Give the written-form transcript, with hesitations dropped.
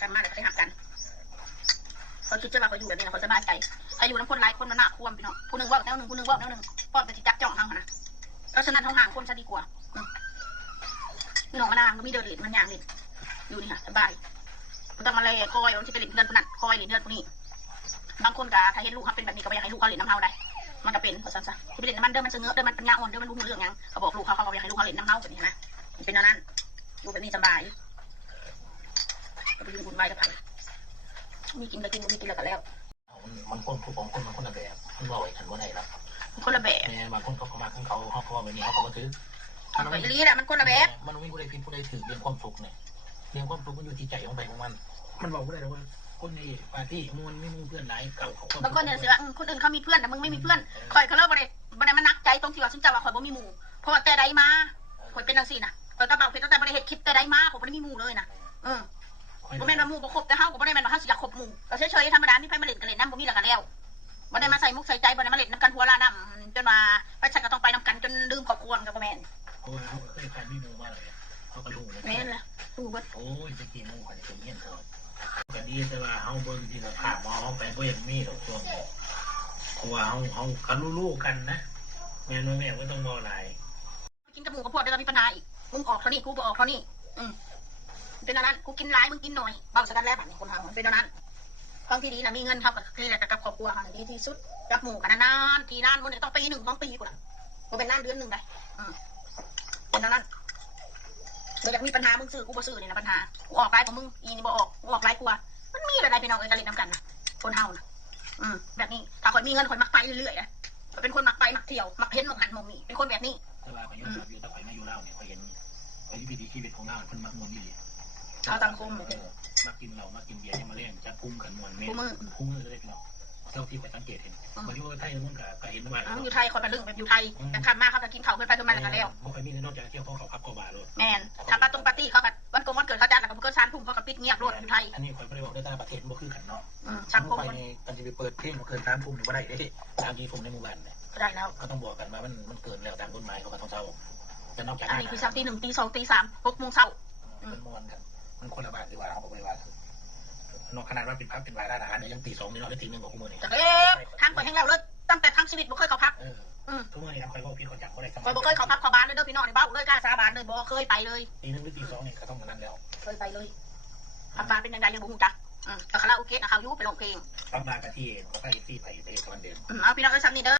ทำมาแล้วก็ได้หักกันเขาคิดจะว่าเขาอยู่แบบนี้นะเขาสบายใจถ้าอยู่น้ำคนหลายคนมันหนักควมพี่น้องผู้นึงว่าแนวหนึ่งผู้นึงว่าแนวหนึ่งป้อนไปจิจักจ้องทางนะเพราะฉะนั้นเขาห่างคนจะดีกว่าพี่น้องมานางก็มีเดือดเดือดมันอย่างนี้อยู่นี่ค่ะสบายมันต้องมาเลยคอยมันจะเป็นเดือนคนนั้นคอยเดือนคนนี้บางคนก็ถ้าเห็นลูกเขาเป็นแบบนี้ก็ไม่อยากให้ลูกเขาเล่นน้ำเฮาได้มันก็เป็นเพราะฉะนั้นที่ไปเล่นน้ำมันเดิมมันเงอะเดิมมันปัญญาอ่อนเดิมมันรู้เรื่องยังเขาบอกลูกเขาอยากให้ลูกเขาเล่นน้ำเฮาแบบนี้นะเป็นนั้นดูแบบนี้สบายก็ไปยืนบุญไหว้กับใครมีกินก็กินไม่กินแล้วก็แล้วมันคนผู้ของคนมันคนละแบบมันบ่อยกันว่าไหนล่ะคนละแบบบางคนเขามาข้างเขาแบบนี้เขาก็ถือมันก็ลีแหละมันคนละแบบมันไม่ผู้ใดผิดผู้ใดถือเรื่องความสุขเนี่ยเรื่องความสุขมันอยู่ที่ใจของใครของมันบอกผู้ใดว่าคนในปาร์ตี้มันไม่มีเพื่อนหลายเก่าเขาบางคนเนี่ยเสือคนอื่นเขามีเพื่อนแต่มึงไม่มีเพื่อนคอยเขาเลิกประเด็นมันนักใจตรงที่ว่าฉันจะว่าคอยบ่มีหมู่เพราะว่าแต่ใดมาคอยเป็นจังซี่นะคอยกระเป๋าเพชรตั้งแต่บริเหตุคลิปแต่ใดมาผมไม่ได้มีหมู่เลยนะบ่แม่นว่าหมู่บ่ครบแต่เฮาก็บ่ได้แม่นว่าเฮาสิอยากคบหมู่ก็เฉยๆธรรมดามีไผมาเล่นกันเล่นน้ำบ่มีแล้วก็แล้วบ่ได้มาใส่มุกใส่ใจบ่ได้มาเล่นน้ำกันหัวลาน้ำจนว่าไปฉันก็ต้องไปน้ำกันจนลืมครอบครัวก็บ่แม่นโอ้ยเขาเคยผ่านมีหมู่มาเลยเขาก็รู้เลยแม่นล่ะรู้เบิดโอ้ยจะกี่หมู่กันจะเงี้ยเขาก็ดีแต่ว่าเฮาเบิ่งที่สภาพเฮาไปบ่ยังมีดอกช่วงเพราะว่าเฮากันรู้ๆกันนะแม่นแม่ก็ต้องบ่หลายกินกับหมู่กับพวกเดี๋ยวมีปัญหาอีกมึงออกเท่านี้กูบ่ออกเท่านี้เป็นนั้นกูกินหลายมึงกินหน่อยเบาสักกันแล้วแบบนี้คนทำเป็นนั้นบางทีดีนะมีเงินเท่ากับนี่แหละกับครอบครัวค่ะดีที่สุดกับหมู่กันนานทีนานมันเนี่ยต้องปี1 2 ปีกูละก็เป็นนานเดือน1ได้เป็นนั้นเดี๋ยวอยากมีปัญหามึงซื้อกูบ่ซื้อเนี่ยนะปัญหากูออกไลน์ของมึงอีนี่บ่ออกกูออกไลน์กูมันมีอะไรเป็นเอาเงินกันเล่นน้ำกันนะคนเฮานะแบบนี้ถ้าคนมีเงินคนมักไปเรื่อยๆนะเป็นคนมักไปมักเที่ยวมักเห็นมักหันมองนี่เป็นคนแบบนี้แต่ว่าเขาอยู่ถ้าใครไม่อยู่เล่าเนี่ยเขาเห็นวิถีชีวิตของเราเพิ่นมักมวนนี่ชาวสังคมมากินเหล้ามากินเบียร์มาเลี้ยงจะพุ่งกันมวนเมย์พุ่งเลยเนาะเท่าที่ไปสังเกตเห็นบางทีว่าไทยมันก็เห็นว่าอยู่ไทยคนเป็นเรื่องแบบอยู่ไทยแต่คำมากเขาจะกินเขาเพื่อนไปเพื่อนมาแล้วแล้วบ่เคยมีนอกจากเที่ยวเขาพับกบาเลยแม่นทำปาร์ตี้เขากับวันเกิดเขาจัดแล้วก็เกิด3 ทุ่มเขากับปิดเงียบรถอยู่ไทยอันนี้คอยไม่ได้บอกได้แต่ประเทศบ่คือกันเนาะสังคมไปกันจะไปเปิดเพลงเกิน3 ทุ่มหรือว่าได้ตามที่ผมในหมู่บ้านเนี่ยได้แล้วก็ต้องบอกกันว่ามันเกินแล้วตามกฎหมายเขาก็ต้องเช่าจะนอกจากอันนี้คือตี 1 ตี 2 ตี 3 6 โมงเช้ามันม้วนกันมันคนละบ้านดีกว่าเขาบอกไปว่านอกขนาดว่าเป็นพักเป็นวายร้านอาหารเนี่ยยังตี 2นี่เราได้ตี 1กับคู่มือนี่ทางเปิดแห่งเราเลยตั้งแต่ทั้งชีวิตบ่เคยเขาพักคู่มือนี่คอยบอกพี่คนจับเขาได้คอยบ่เคยเขาพักเขาบ้านเลยเด้อพี่น้องในบ้านเลยกล้าสาบานเลยบ่เคยไปเลยตี 1หรือตี 2นี่ก็ต้องนั้นแล้วเคยไปเลยพักบ้านเป็นยังไงยังบ่ฮู้จักแต่คาราโอเกะนะเขาอยู่ไปร้องเพลงพักบ้านกับที่เขาไปที่ไปตะวันเด่นเอาพี่น้องเอ้ยซ้ำนี่เด้อ